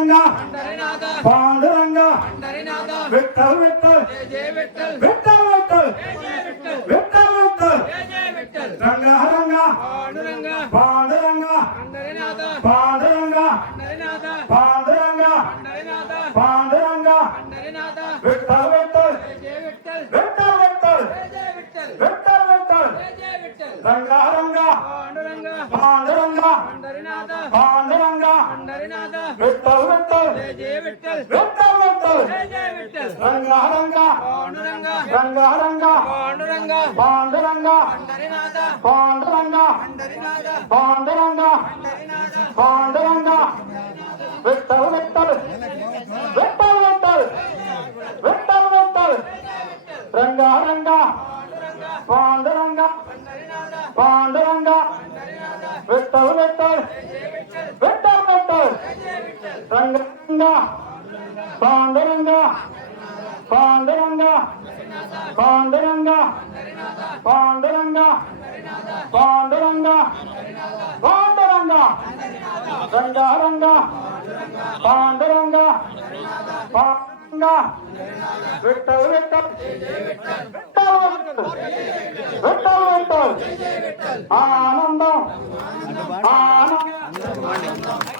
పాండురంగ. పాండురంగ. విట్టల్ విట్టల్ విట్టల్ విట్టల్ విట్టల్ విట్టల్ రంగ రంగ. పాండురంగ. పాండురంగ. పాండురంగ. పాండురంగ. విట్టల్ విట్టల్ విట్టల్ విట్టల్ విట్టల్ విట్టల్ విట్టల్ రంగ రంగ. పాండురంగ. పాండురంగ. పాండురంగ. విఠల్ విఠల్ విఠల్ విఠల్ రంగారంగ రంగారంగ పాండురంగ. పాండురంగ. పాండురంగ. పాండురంగ. విఠల్ విఠల్ విఠల్ విఠల్ విఠల్ విఠల్ రంగారంగ పాండురంగ. పాండురంగ. విఠల్ విఠల్ విఠల్ రంగరంగ పాండురంగ పాండురంగ పాండురంగ పాండురంగ పాండురంగ పాండురంగ రంగారంగ పాండురంగ పాండురంగ విట్టల్ విట్టల్ విట్టల్ విట్టల్ ఆనందం ఆనందం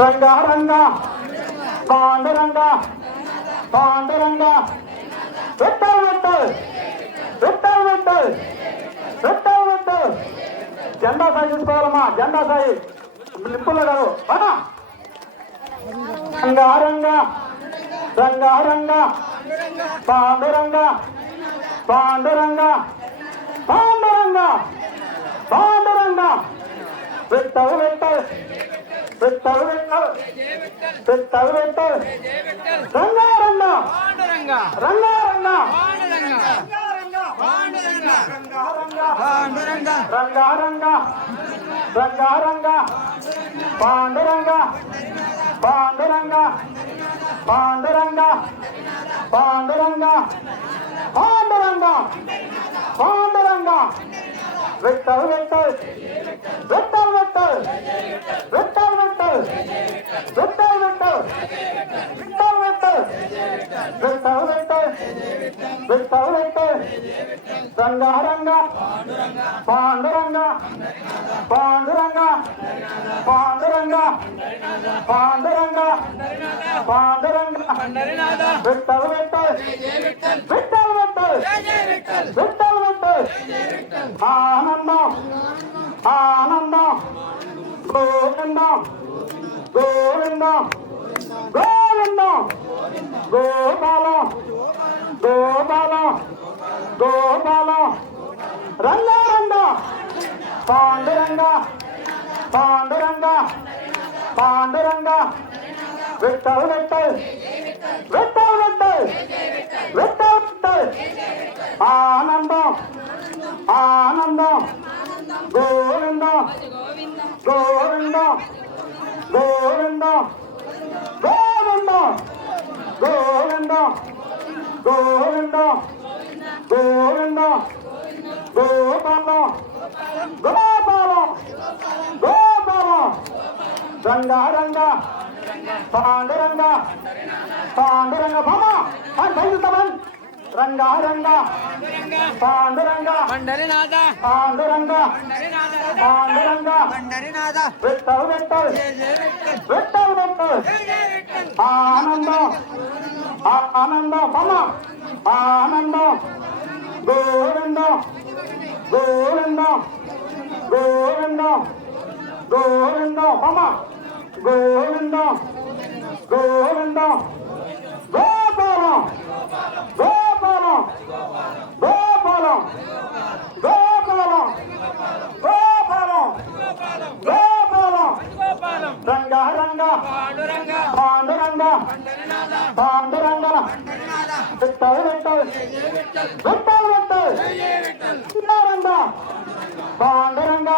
రంగ రంగ. పాండురంగ పాండురంగ విట్టల్ విట్టల్ విట్టల్ విట్టల్ విట్టల్ విట్టల్ జెండా సాయి చూసుకోవాలమ్మా జెండా సాయి నిప్పుల గారు రంగ రంగ. రంగ రంగ. పాండురంగ పాండురంగ పాండురంగ బాగుండదంగా విత్తవు విత్తవు విత్తవు విత్తవు విత్తవు విత్తవు రంగారంగ రంగారంగ. రంగారంగ. రంగారంగ. రంగారంగ. Panduranga. Panduranga. Panduranga. Panduranga. Panduranga. Panduranga. Vector vector vector vector vector vector vector vector vector vector vector vector vector vector రంగారంగ Panduranga Panduranga Panduranga Panduranga Panduranga vector vector ఆనందం ఆనందం గోవిందం గోవిందం గోవిందం గోపాలం గోపాలం గోపాలం రంగారంగ పాండురంగ పాండురంగ పాండురంగ విఠల్ విఠల్ విఠల్ విఠల్ విఠల్ విఠల్ ఆనందం ఆనందం. గోవిందం. గోవిందం. గోవిందం. గోవిందం. గోవిందం. గోవిందం. గోవిందం. గోపాలం. గోపాలం. గోపాలం. రంగారంగ. పాండురంగ. పాండురంగ భామ రంగా రంగా. పాండురంగా. పండరినాథ పాండురంగా. పాండురంగా. పండరినాథ వెట్టవు వెట్టవు. వెట్టవు. వెట్టవు ఆనందం. ఆనందం. మమ. ఆనందం. గోవిందం. గోవిందం. గోవిందం. గోవిందం. మమ. గోవిందం. గోవిందం. గోపాలం గో గోపాలం. గోపాలం. గోపాలం. గోపాలం. గోపాలం. రంగ రంగ. పాండురంగ. పాండురంగ. పండరినాథ పాండురంగ పండరినాథ విట్టల్ చిన్నారంగ. పాండురంగ.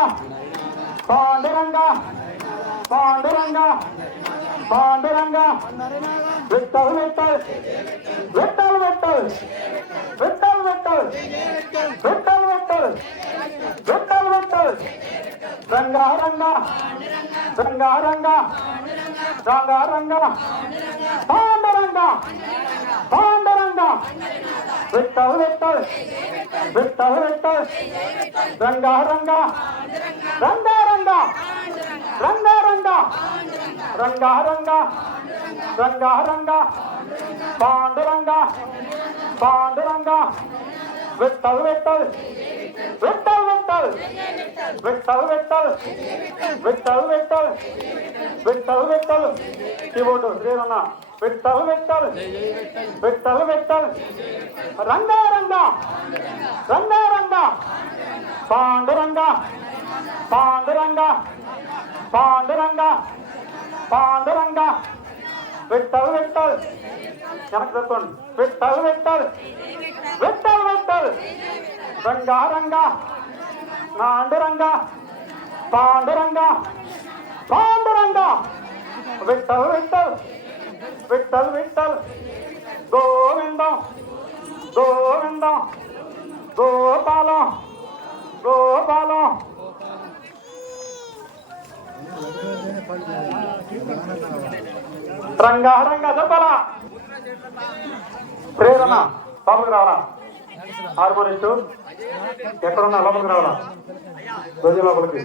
పాండురంగ. పాండురంగ. పాండురంగ. విట్టల్ విట్టల్ విట్టల్ విట్టల్ வெட்டால் வெட்டால். வெட்டால் வெட்டால். வெட்டால் வெட்டால். ரங்கா ரங்கா. ரங்கா ரங்கா. ரங்கா ரங்கா. பாண்டரங்கா பாண்டரங்கா வெட்டால் வெட்டால். வெட்டால் வெட்டால். ரங்கா. రంగ రంగ రంగ రంగ రంగ రంగ రంగ రంగ పాండురంగ పాండురంగ విత్తల్ విత్తల్ విత్తల్ విత్తల్ విత్తల్ విత్తల్ విట్టల్ విట్టల్. విత్తల్ విత్తల్ కీబోర్డు శ్రీరన్న విట్టల్ విట్టల్. విట్టల్ విట్టల్. రంగ రంగ రంగ రంగ పాండురంగ பாண்டுரங்கா பாண்டுரங்கா பாண்டுரங்கா விட்டல் விட்டல். எனக்கு தத்துவன் விட்டல் விட்டல். விட்டல் விட்டல். ரங்கா ரங்கா. நாண்டுரங்கா. பாண்டுரங்கா பாண்டுரங்கா விட்டல் விட்டல். விட்டல் விட்டல். கோவிந்தம். கோவிந்தம். கோபாலம். கோபாலம். రంగ రంగ చెప్పాల ప్రేరణ లోపలికి రావాలా? హార్మోనిస్టు ఎక్కడున్నా లోపలికి రావాలా? రోజు లోపలికి.